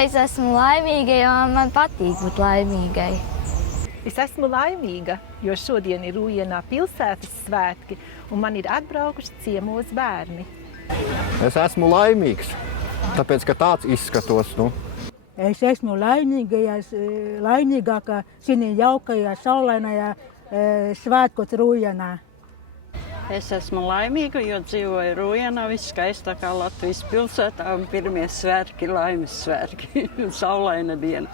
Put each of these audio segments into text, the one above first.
Es esmu laimīga, jo man patīk būt laimīgai. Es esmu laimīga, jo šodien ir Rujenā pilsētas svētki, un man ir atbraukuši ciemos bērni. Es esmu laimīgs, tāpēc, ka tāds izskatos. Es esmu laimīgākā šajā jaukajā, saulainajā svētkos Rujenā. Es esmu laimīga, jo dzīvoju Rujenā, viskaistākā Latvijas pilsētā, un pirmie svētki, laimes svētki, saulaina diena.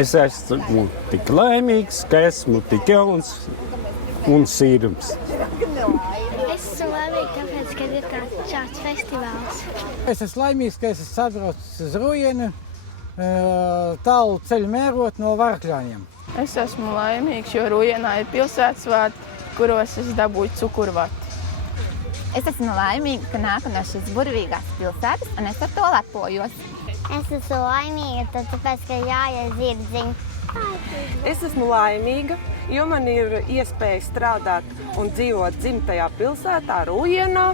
Es esmu tik laimīgs, ka esmu tik jauns un sīrums. Es esmu laimīga, tāpēc, ka ir šāds festivāls. Es esmu laimīgs, ka es esmu atbraucis uz Rujenu, tālu ceļu mērot no Varakļāniem. Es esmu laimīgs, jo Rujenā ir pilsētas svētki, kuros es dabūju cukurvati. Es esmu laimīga, ka nāku no šīs burvīgās pilsētas, un es ar to lepojos. Es esmu laimīga, tāpēc, ka jāiet zirdziņi. Es esmu laimīga, jo man ir iespēja strādāt un dzīvot dzimtajā pilsētā, Rujenā.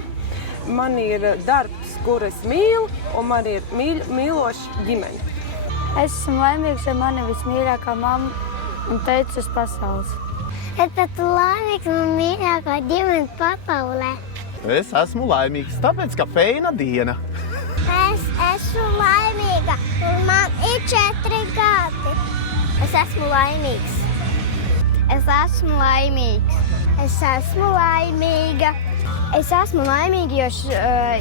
Man ir darbs, kur es mīlu, un man ir mīloša ģimene. Es esmu laimīgs, jo man ir vismīļākā mamma un teica uz pasaules. Es esmu laimīgs un mīļākā ģimene pasaulē. Es esmu laimīgs, tāpēc, ka feina diena. Es esmu laimīga un man ir 4 gadi. Es esmu laimīgs. Es esmu laimīgs. Es esmu laimīga. Es esmu laimīga,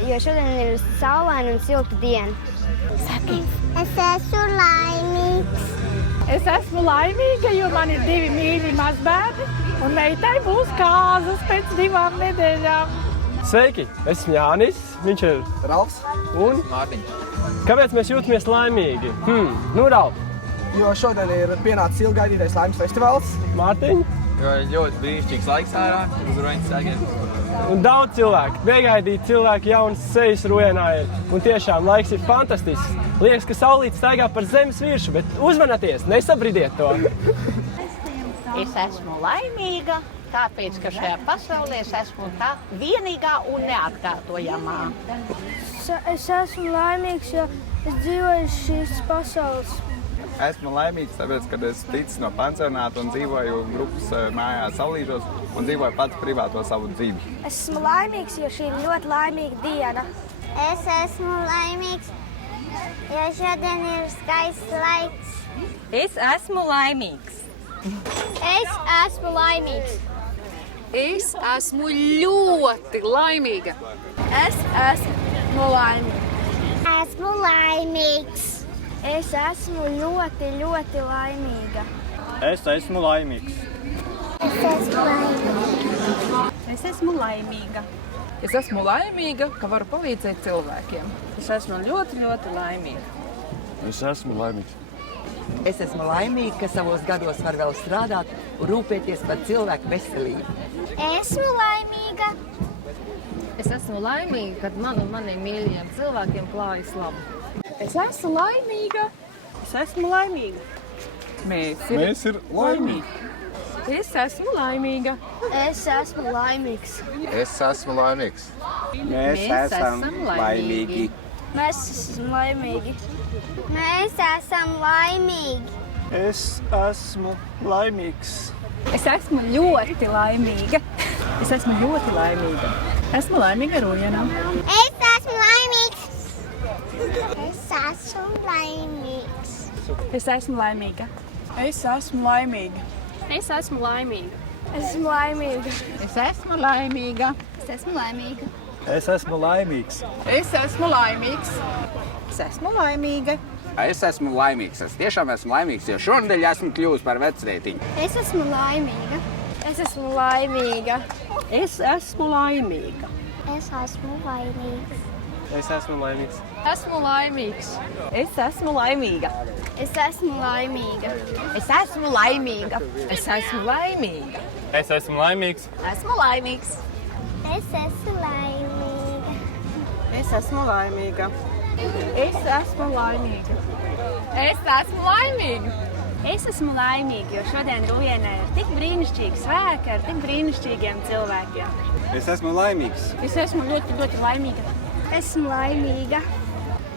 jo šodien ir saulaina un silta diena. Saki. Es esmu laimīgs. Es esmu laimīga, jo man ir 2 mīļi mazbērni, un meitai būs kāzas pēc 2 nedēļām. Sveiki, esmu Jānis, viņš ir Ralfs un Mārtiņš. Kāpēc mēs jūtamies laimīgi? Ralf, Jo šodien ir pienācis ilgaidītais laimes festivāls. Mārtiņ Jo ir ļoti brīnišķīgs laiks ārā uz Rujenas svētkiem. un daudz cilvēku. Negaidīt cilvēku jaunas sejas Rujenā ir. Un tiešām laiks ir fantastisks. Liekas, ka saulīte staigā par zemes viršu, bet uzmanieties, nesabridiet to. Es esmu laimīga, tāpēc, ka šajā pasaulē es esmu tā vienīgā un neatkārtojamā. Es esmu laimīgs, jo es dzīvoju šīs pasaules. Esmu laimīgs, tāpēc, ka es ticu no pansionāta un dzīvoju grupas mājā Saulītos un dzīvoju pats privāto savu dzīvi. Es esmu laimīgs, jo šī ir ļoti laimīga diena. Es esmu laimīgs, jo šodien ir skaists laiks. Es esmu laimīgs. Es esmu laimīgs. Es esmu ļoti laimīga. Es esmu laimīga. Esmu laimīgs. Es esmu ļoti, ļoti laimīga. Es esmu laimīgs. Es esmu laimīga. Es esmu laimīga. Es esmu laimīga, ka varu palīdzēt cilvēkiem. Es esmu ļoti, ļoti laimīga. Es esmu laimīgs. Es esmu laimīga, ka savos gados var vēl strādāt un rūpēties par cilvēku veselību. Esmu laimīga. Es esmu laimīga, kad man un maniem mīļajiem cilvēkiem klājas labi. Es esmu laimīga. Es esmu laimīga. Mēs ir laimīgi. Es esmu laimīga. Es esmu laimīgs. Es esmu laimīgs. Mēs esam laimīgi. Mēs esam laimīgi. Mēs esam laimīgi. Es esmu laimīgs. Es esmu ļoti laimīga. Es esmu ļoti laimīga. Esmu laimīga Rujenā. Es esmu laimīgs. Es esmu laimīgs. Es esmu laimīga. Es esmu laimīga. Es esmu laimīga. Es esmu laimīga. Es esmu laimīga. Es esmu laimīga. Es esmu laimīgs. Es esmu laimīgs. Es esmu laimīga. Es esmu laimīgs. Es tiešām esmu laimīgs, jo šonadēļ esmu kļuvusi par vecrētiņu. Es esmu laimīga. Es esmu laimīga. Es esmu laimīga. Es esmu laimīgs. Es esmu laimīgs. Esmu laimīgs. Es esmu laimīga. Es esmu laimīga. Es esmu laimīga. Es esmu laimīga. Es esmu laimīgs. Esmu laimīgs. Es esmu laimīga. Es esmu laimīga. Es esmu laimīga. Es esmu laimīga. Es esmu laimīga, jo šodien Rujenā ir tik brīnišķīgi svētki ar tik brīnišķīgiem cilvēkiem. Es esmu laimīgs. Es esmu ļoti, ļoti laimīga. Esmu laimīga.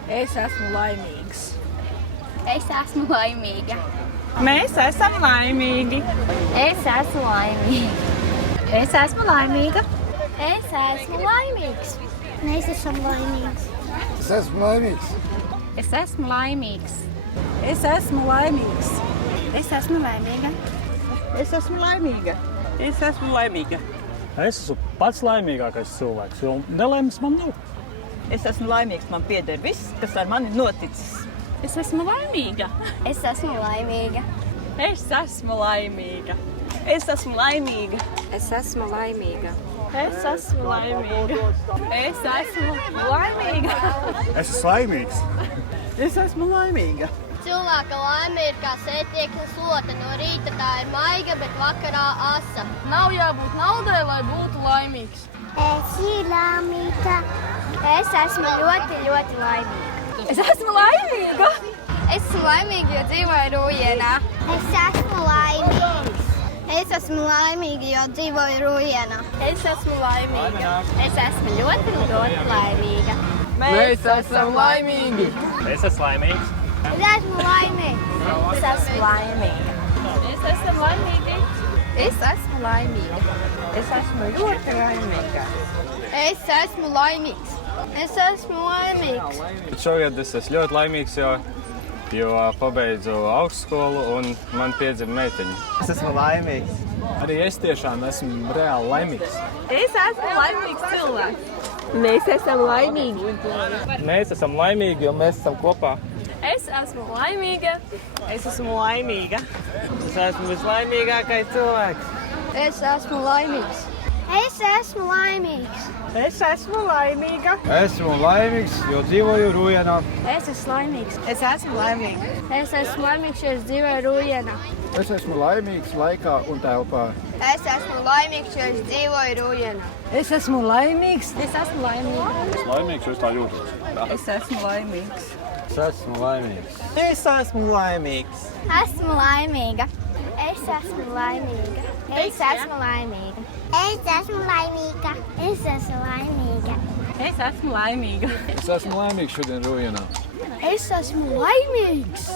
Es esmu laimīgs. Es esmu laimīga. Mēs esam laimīgi. Es esmu laimīga. Es esmu laimīga. Es esmu laimīgs. Mēs esam laimīgs. Es esmu laimīgs. Es esmu laimīgs. Es esmu laimīgs. Es esmu laimīga. Es esmu laimīga. Es esmu laimīga. Es esmu pats laimīgākais cilvēks, jo nelaimes man nav. Es esmu laimīgs. Man pieder viss, kas ar mani noticis. Es esmu laimīga. Es esmu laimīga. Es esmu laimīga. Es esmu laimīga. Es esmu laimīga. Es esmu laimīga. Es esmu laimīga. Es esmu laimīgs. Es esmu laimīga. Cilvēka laime ir kā sētnieka slote. No rīta tā ir maiga, bet vakarā asa. Nav jābūt naudai, lai būtu laimīgs. Es esmu laimīga. Es esmu ļoti, ļoti laimīga. Es esmu laimīga. Es esmu laimīga, jo dzīvoju Rūjienā. Es esmu laimīgs. Es esmu laimīga, jo dzīvoju Rūjienā. Es esmu laimīga. Es esmu ļoti, ļoti laimīga. Mēs esam laimīgi. Es esmu laimīgs. Es esmu laimīga. Es esmu laimīga. Es esmu laimīgi. Es esmu laimīga. Es esmu ļoti laimīga. Es esmu laimīgs. Es esmu laimīgs. Šogad es esmu ļoti laimīgs, jo pabeidzu augstskolu un man piedzima meitiņa. Es esmu laimīgs. Arī es tiešām esmu reāli laimīgs. Es esmu laimīgs cilvēks. Mēs esam laimīgi. Mēs esam laimīgi, jo mēs esam kopā. Es esmu laimīga. Es esmu laimīga. Es esmu vislaimīgākais cilvēks. Es esmu laimīgs. Es esmu laimīgs. Es esmu laimīga. Esmu laimīgs, jo dzīvoju Rūjienā. Es esmu laimīgs. Es esmu laimīga. Es esmu laimīgs, jo es dzīvoju Rūjienā. Es esmu laimīgs laikā un telpā. Es esmu laimīgs, jo es dzīvoju Rūjienā. Es esmu laimīgs. Es esmu laimīga. Es laimīgs, jo es tā jūtos. Es esmu laimīgs. Es esmu laimīgs. Es esmu laimīgs. Esmu laimīga. Es esmu laimīga. Es esmu laimīga. Es esmu laimīga. Es esmu laimīga. Es esmu laimīga. Es esmu laimīgs šodien Rūjienā. Es esmu laimīgs.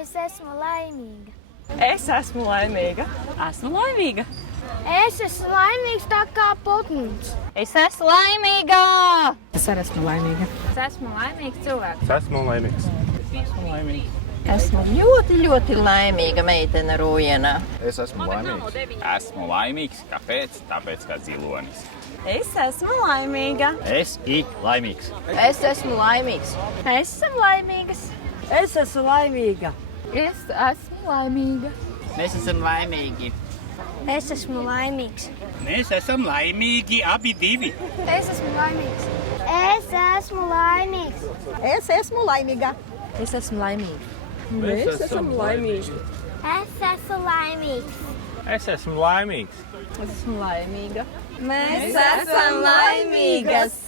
Es esmu laimīga. Es esmu laimīga. Esmu laimīga. Es esmu laimīgs tā kā putns. Es esmu laimīga. Es arī esmu laimīga. Es esmu laimīgs cilvēks. Es esmu laimīgs. Esmu laimīgs. Esmu ļoti, ļoti laimīga meitene Rūjienā. Es esmu laimīgs. Esmu laimīgs. Kāpēc? Tāpēc, kā zilonis. Es esmu laimīga. Es esmu laimīgs. Es esmu laimīgs. Es esmu laimīgas. Es esmu laimīga. Es esmu laimīga. Mēs esam laimīgi. Es esmu laimīgs. Mēs esam laimīgi abi divi. Es esmu laimīgs. Es esmu laimīgs. Es esmu laimīga. Es esmu laimīga. Mēs esam laimīgi. Es esmu laimīgs. Es esmu laimīgs. Es esmu laimīga. Mēs esam laimīgas.